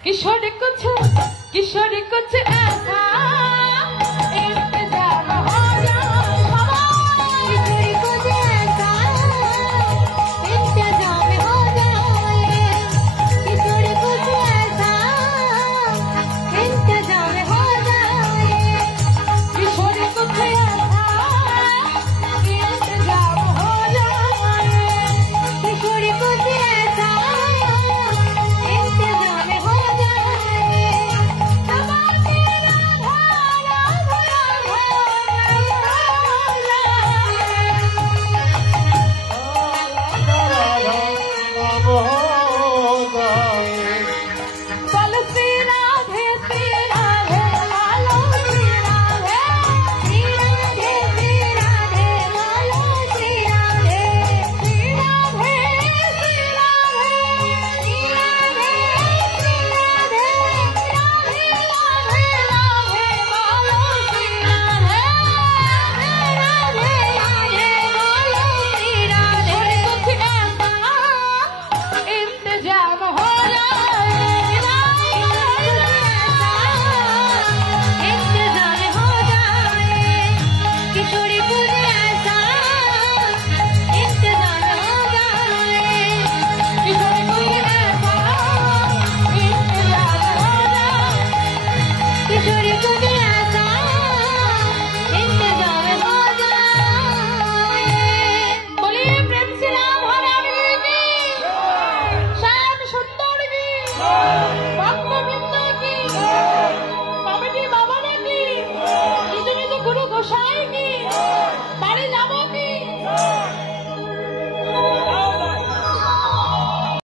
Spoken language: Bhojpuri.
किशोर कुछ ऐसा इंतजाम हो जाए किशोर कुछ ऐसा इंतजाम हो जाए किशोर कुछ ऐसा इंतजाम हो जाए किशोर कुछ ऐसा इंतजाम हो जाए किशोर कुछ ऐसा गुरु गोसाई की